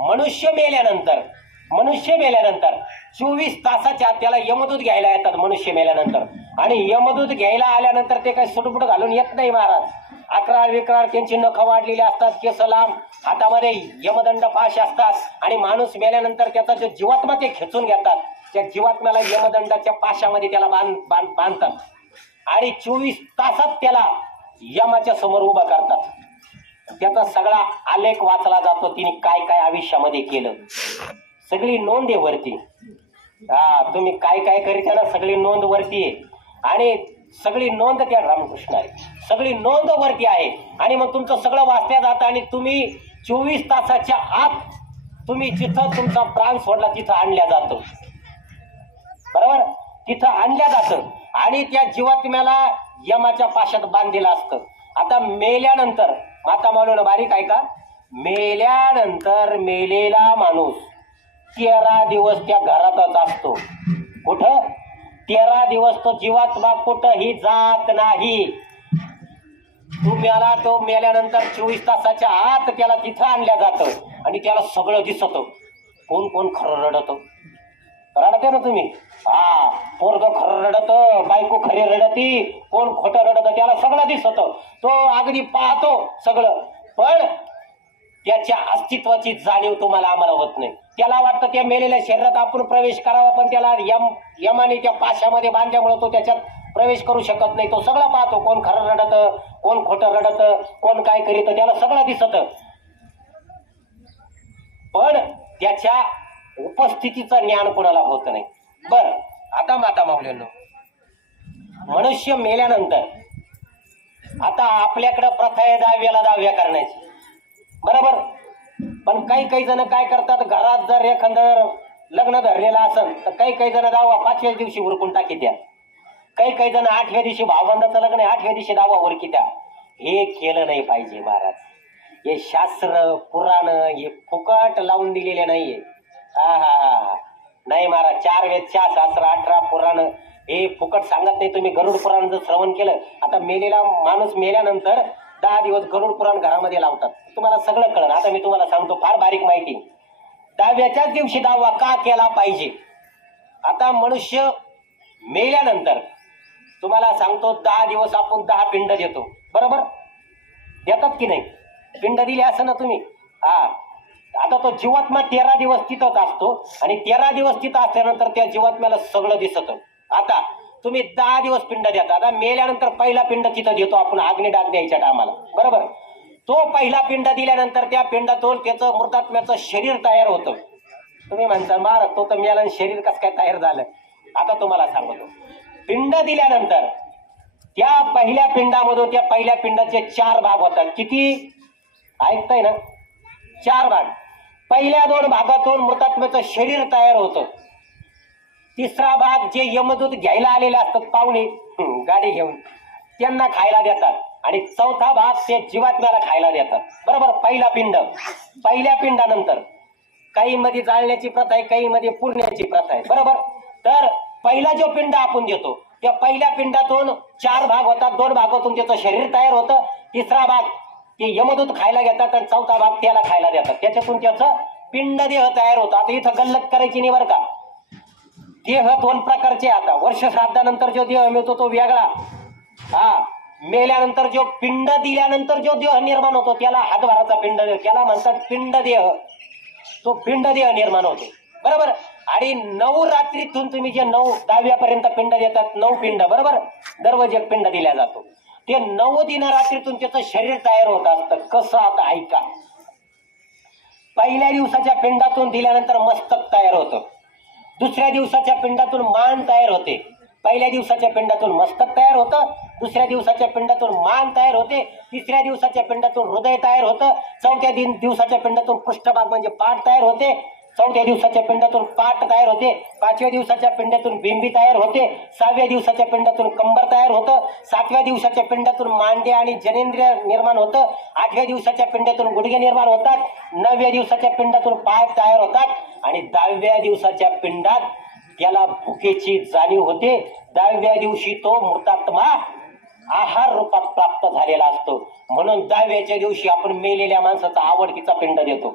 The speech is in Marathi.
मनुष्य मेल्यानंतर 24 तासाच्या आत त्याला यमदूत घ्यायला येतात मनुष्य मेल्यानंतर. आणि यमदूत घ्यायला आल्यानंतर ते काही सुटपुट घालून येत नाही महाराज. अकराळ विक्राळ त्यांची नखं वाढलेली असतात, केस लांब, हातामध्ये यमदंड पाश असतात. आणि माणूस मेल्यानंतर त्याचा जो जीवात्मा ते खेचून घेतात. त्या जीवात्म्याला यमदंडाच्या पाशामध्ये त्याला बांधतात आणि 24 तासात त्याला यमाच्या समोर उभा करतात. त्याचा सगळा आलेख वाचला जातो, तिने काय काय आयुष्यामध्ये केलं, सगळी नोंद आहे वरती. तुम्ही काय काय करीत ना, सगळी नोंद वरती आहे. आणि सगळी नोंद त्या रामकृष्ण आहे, सगळी नोंद वरती आहे. आणि मग तुमचं सगळं वाचल्या जातं आणि तुम्ही 24 तासाच्या आत तुम्ही जिथं तुमचा प्राण सोडला तिथं आणल्या जातो. बरोबर, तिथं आणल्या जातं आणि त्या जीवात्म्याला यमाच्या पाशात बांधलेलं असतं. आता मेल्यानंतर माता माऊलीनं बारीक आहे का, मेल्यानंतर मेलेला माणूस 13 दिवस त्या घरातच असतो. कुठं? 13 दिवस तो जीवात्मा कुठंही जात नाही. तुम्हाला तो मेल्यानंतर 24 तासाच्या आत त्याला तिथं आणल्या जातं आणि त्याला सगळं दिसतं. कोण कोण खरं रडतं, रडते ना तुम्ही? पोरग खरं रडत, बायको खरी रडती, कोण खोटं रडत, त्याला सगळं दिसत. तो अगदी पाहतो सगळं, पण त्याच्या अस्तित्वाची जाणीव तुम्हाला आम्हाला होत नाही. त्याला वाटतं त्या मेलेल्या शरीरात आपण प्रवेश करावा, पण त्याला यमाने त्या पाशामध्ये बांधल्यामुळे तो त्याच्यात प्रवेश करू शकत नाही. तो सगळं पाहतो, कोण खरं रडत, कोण खोटं रडत, कोण काय करीत, त्याला सगळं दिसत. पण त्याच्या उपस्थितीचं ज्ञान कोणाला होत नाही. बर, आता माता माऊलींनो, मनुष्य मेल्यानंतर आता आपल्याकडे प्रथा आहे दाव्या करण्याची, बरोबर. पण काही जण काय करतात, घरात जर एखादं लग्न धरलेलं असेल तर काही जण दावा 5व्या दिवशी उरकून टाकीत्या. काही जण 8व्या दिवशी, भावबंधाचं लग्न आहे 8व्या दिवशी दावा उरकीत्या. हे केलं नाही पाहिजे महाराज. हे शास्त्र पुराण हे फुकट लावून दिलेले नाहीये. नाही महाराज, 4 वेद 4 शास्त्र 18 पुराण हे फुकट सांगत नाही. तुम्ही गरुड पुराण जर श्रवण केलं, आता मेलेला माणूस मेल्यानंतर 10 दिवस गरुड पुराण घरामध्ये लावतात, तुम्हाला सगळं कळलं. आता मी तुम्हाला सांगतो फार बारीक माहिती. 10व्याच्याच दिवशी दावा का केला पाहिजे. आता मनुष्य मेल्यानंतर तुम्हाला सांगतो 10 दिवस आपण 10 पिंड देतो, बरोबर. देतात की नाही? पिंड दिली असं ना तुम्ही. आता तो जीवात्मा 13 दिवस तिथंच असतो आणि 13 दिवस तिथं असल्यानंतर त्या जीवात्म्याला सगळं दिसत. आता तुम्ही 10 दिवस पिंड देता. आता मेल्यानंतर पहिला पिंड तिथं देतो आपण अग्निडाग द्यायच्या टायमाला, बरोबर. तो पहिला पिंड दिल्यानंतर त्या पिंडातून त्याचं मृतात्म्याचं शरीर तयार होतं. तुम्ही म्हणता महाराज तो तर मेला शरीर कसं काय तयार झालं. आता तुम्हाला सांगतो, पिंड दिल्यानंतर त्या पहिल्या पिंडामधून त्या पहिल्या पिंडाचे 4 भाग होतात. किती ऐकताय ना? 4 भाग. पहिल्या 2 भागातून मृतात्म्याचं शरीर तयार होतं. तिसरा भाग जे यमदूत घ्यायला आलेले असतात पाहुणे गाडी घेऊन, त्यांना खायला देतात. आणि चौथा भाग ते जीवात्म्याला खायला देतात, बरोबर. पहिला पिंड. पहिल्या पिंडानंतर काही मध्ये जाळण्याची प्रथा आहे, काही मध्ये पुरण्याची प्रथा आहे, बरोबर. तर पहिला जो पिंड आपण देतो त्या पहिल्या पिंडातून 4 भाग होतात. 2 भागातून त्याचं शरीर तयार होतं. तिसरा भाग ते यमदूत खायला घेतात आणि चौथा भाग त्याला खायला देतात. त्याच्यातून त्याचं पिंड देह तयार होतं. आता इथं गल्लत करायची नाही बरं का. देह 2 प्रकारचे. आता वर्ष श्राद्धानंतर जो देह मिळतो तो वेगळा. मेल्यानंतर जो पिंड दिल्यानंतर जो देह निर्माण होतो त्याला हातभाराचा पिंड देह, त्याला म्हणतात पिंड देह. तो पिंड देह निर्माण होतो, बरोबर. आणि 9 रात्रीतून तुम्ही जे 9 10व्यापर्यंत पिंड देतात, 9 पिंड, बरोबर. दररोज एक पिंड दिल्या जातो. ते 9 दिन रात्रीतून त्याचं शरीर तयार होत असतं. कसं? आता ऐका. पहिल्या दिवसाच्या पिंडातून दिल्यानंतर मस्तक तयार होतं. दुसऱ्या दिवसाच्या पिंडातून मान तयार होते. पहिल्या दिवसाच्या पिंडातून मस्तक तयार होतं. दुसऱ्या दिवसाच्या पिंडातून मान तयार होते. तिसऱ्या दिवसाच्या पिंडातून हृदय तयार होतं. चौथ्या दिवसाच्या पिंडातून पृष्ठभाग म्हणजे पाठ तयार होते. 4थ्या दिवसाच्या पिंडातून पाठ तयार होते. 5व्या दिवसाच्या पिंडातून बिंबी तयार होते. 6व्या दिवसाच्या पिंडातून कंबर तयार होतं. 7व्या दिवसाच्या पिंडातून मांडे आणि जनेंद्रिय निर्माण होतं. 8व्या दिवसाच्या पिंडातून गुडघे निर्माण होतात. 9व्या दिवसाच्या पिंडातून पाय तयार होतात. आणि 10व्या दिवसाच्या पिंडात त्याला भुकेची जाणीव होते. 10व्या दिवशी तो मृतात्मा आहार रूपात प्राप्त झालेला असतो. म्हणून 10व्याच्या दिवशी आपण मेलेल्या माणसाचा आवडतीचा पिंड देतो.